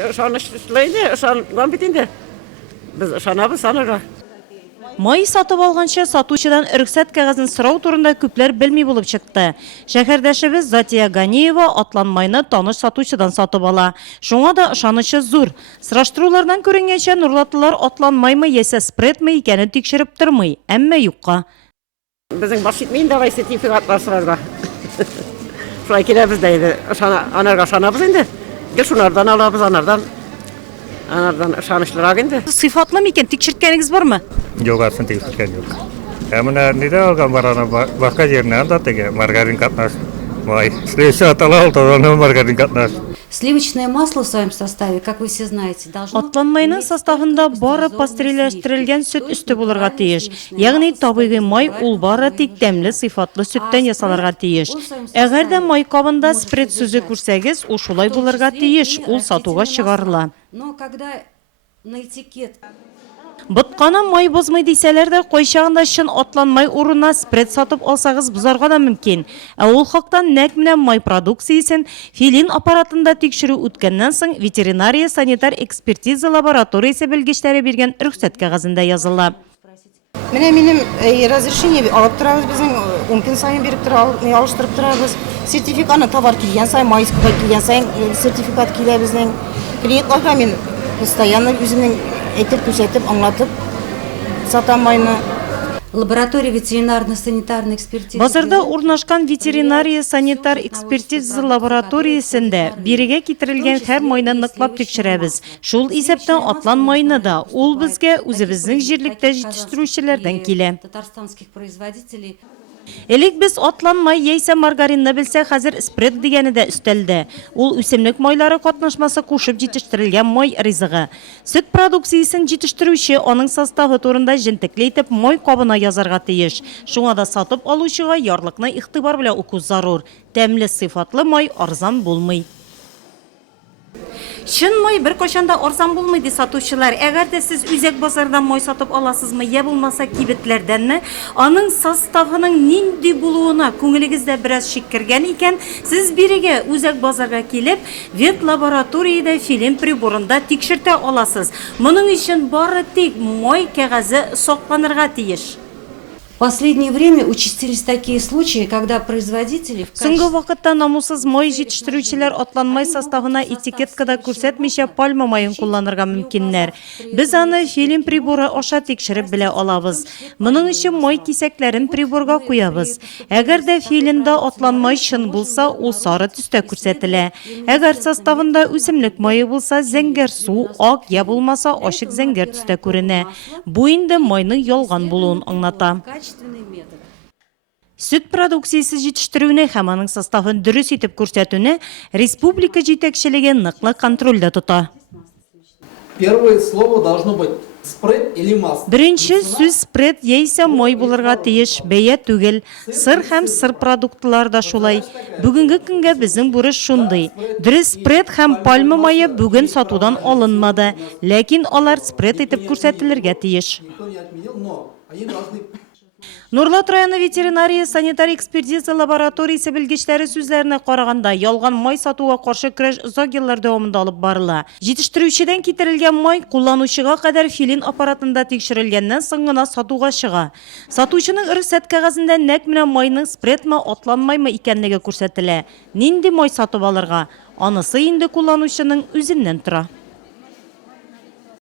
Ышанычлы бит инде. Без ышанабыз анага. Май сатып алганча сатучыдан рөхсәт кәгазен сорау турында күпләр белми булып чыкты. Шәһәрдәшебез Затия Ганиева атланмайны таныш сатучыдан сатып ала. Шуңа да ышанычы зур. Сораштырулардан күренгәнчә Нурлатылар атланмаймы яисә спредмы икәнен тикшереп тормый, әмма юкка. Безнең баш итмәй инде сертификатлар сорарга. Шулай киләбез дә инде. Анарга ышанабыз инде. Гел шунардан алабыз, анардан ышанычлырак инде. Сыйфатлы микән тикшерткәнегез бармы? Yok aslında tekrar yok. Hemen neden algan barana başka yerine da tege margarin katnas. Vay, слеза аталал, то оно маргарин katnas. Сливочное масло в своем составе, как вы все знаете, должно... Атланмайның составында бары пастереләштерелгән сөт өсте булырга тиеш. Ягъни табигый май ул бары тик тәмле сыйфатлы сөттән ясалырга тиеш. Әгәр дә май кабында спирт сүзе күрсәгез, ул шулай булырга тиеш, ул сатуга чыгарыла. Но когда на этикет... Ботканы май бозмый дисәләр дә, кайчагында чын атланмай урынына спирт сатып алсагыз бозарга да мөмкин. Ә ул хакта нәкъ менә май продукциясен филин аппаратында тикшерү үткәннән соң ветеринария санитар экспертиза лабораториясе белгечләре биргән рөхсәт кәгазендә языла. Менә минем разрешение алып торабыз, безнең 10 көн сайын биреп алыштырып торабыз. Сертификатны товар килгән сайын, майскага килгән сайын сертификат килә безнең. Клиентларга мин постоянно үземнең әйтеп күрсәтеп, аңлатып сатамайны. Лаборатория ветеринарно-санитарной экспертизы... Базарда урнашкан ветеринария санитар экспертиза лабораториясендә бирегә китерелгән һәр майны ныклап тикшерәбез. Шул исәптән атлан майны да ул безгә үзебезнең җирлектә җитештерүчеләрдән килә. Татарстанских производителей... Элек без атланмай яисә маргаринны белсә, хәзер спред дигәне дә өстәлдә. Ул үсемлек майлары катнашмасы кушып җитештерелгән май ризыгы. Сөт продукциясен җитештерүче аның составы турында җентекле итеп май кабына язарга тиеш. Шуңа да сатып алучыга ярлыкны игътибар белән уку зарур. Тәмле сыйфатлы май арзан булмый. Чын май бер кайчанда арзан булмый ди сатучылар. Әгәр дә сез үзәк базардан май сатып аласызмы, я булмаса кибетләрдәнме, аның составының нинди булуына күңелегездә бераз шик кергән икән, сез бирегә үзәк базарга килеп, вет лабораториядә филин приборында тикшертә аласыз. Моның өчен бары тик май кәгазе сакланырга тиеш. В последнее время участились такие случаи, когда производители... Соңгы вакытта намуссыз май җитештерүчеләр атланмай составына этикеткада күрсәтмичә пальма майын кулланырга мөмкиннәр. Без аны филин приборы аша тикшереп белә алабыз. Моның өчен май кисәкләрен приборга куябыз. Әгәр дә филинда атланмай чын булса, ул сары төстә күрсәтелә. Әгәр составында үсемлек майы булса, зәңгәр су, ак я булмаса ачык зәңгәр төстә күренә. Бу инде майның ялган булуын аңлата. Сөт продукциясе җитештерүне һәм аның составын дөрес итеп күрсәтүне республика җитәкчелеге ныклы контрольдә тота. Первое слово должно быть спред или масло. Беренче сүз спред яисә май булырга тиеш, бәя түгел. Сыр һәм сыр продуктлар да шулай. Бүгенге көнгә безнең бурыч шундый. Дөрес спред һәм пальма майы бүген сатудан алынмады, ләкин алар спред итеп күрсәтелергә тиеш. Никто не отменил, но они должны... Нурлат районы ветеринария санитар экспертиза лабораториясе белгечләре сүзләренә караганда, ялган май сатуга каршы көрәш озак еллар дәвамында алып барыла. Җитештерүчедән китерелгән май кулланучыга кадәр филин аппаратында тикшерелгәннән соң гына сатуга чыга. Сатучының рөхсәт кәгазендә нәкъ менә майның спредмы, атланмаймы икәнлеге күрсәтелә. Нинди май сатып алырга? Анысы инде кулланучының үзеннән тора.